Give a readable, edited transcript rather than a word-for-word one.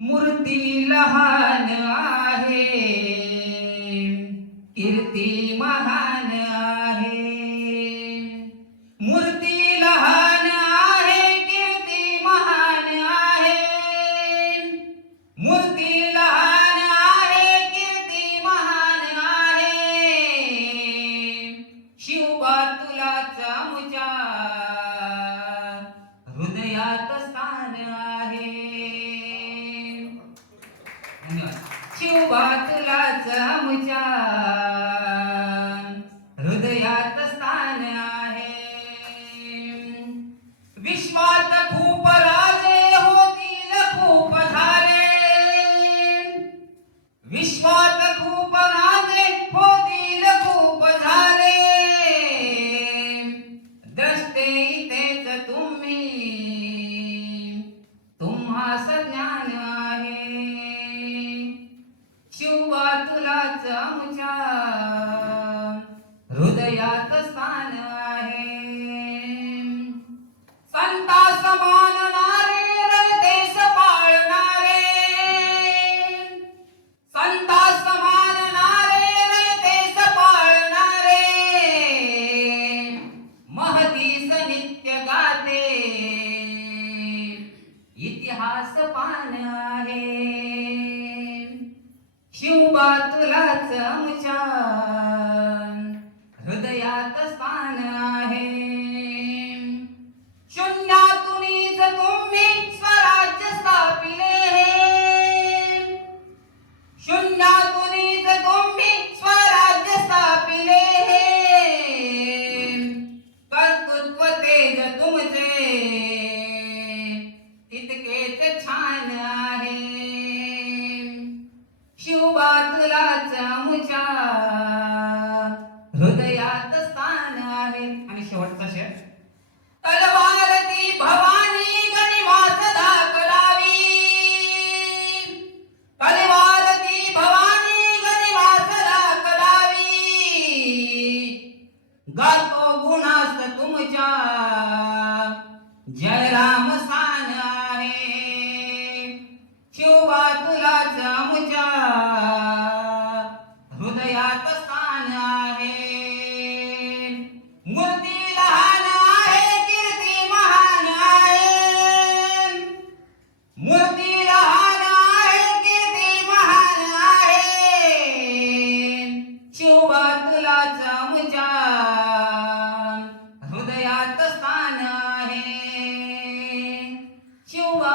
मूर्ती लहान आहे, कीर्ती महान आहे. मूर्ती लहान आहे, कीर्ती महान आहे. मूर्ती लहान आहे, कीर्ती महान आहे. शिवबा तुलाच आमच्या हृदयात स्थान आहे. शिवबा तुलाच आमच्या हृदयात स्थान आहे. विश्वात खूप राजे होतील खूप झाले. विश्वात खूप राजे होतील खूप झाले. द्रष्टे इथेच तुम्ही, तुम्हास ज्ञान आहे. शिवबा तुलाच आमच्या हृदयात स्थान आहे. संतास मानणारे, रणदेश पाळणारे. संतास मानणारे, रणदेश पाळणारे. महतीस नित्य गाते, इतिहास पान आहे. शिवबा तुलाच आमच्या हृदयात स्थान आहे. शून्यातूनच तुम्ही स्वराज्य स्थापिले. शून्यातूनच तुम्ही स्वराज्य स्थापिले. कर्तृत्व तेज तुमचे तितकेच छान आहे. शिवबा तुलाच आमच्या हृदयात स्थान आहे. आणि शेवटचा शेर. तलवार ती भवानी गनिमास दाखलावी. तलवार ती भवानी गनिमास दाखलावी. गातो गुणास तुमच्या जय राम सान आहे. शिवबा तुलाच आमच्या हृदयात स्थान आहे. मूर्ती लहान आहे, कीर्ती महान आहे. मूर्ती लहान आहे, कीर्ती महान आहे. शिवबा तुलाच आमच्या हृदयात स्थान आहे. शिवबा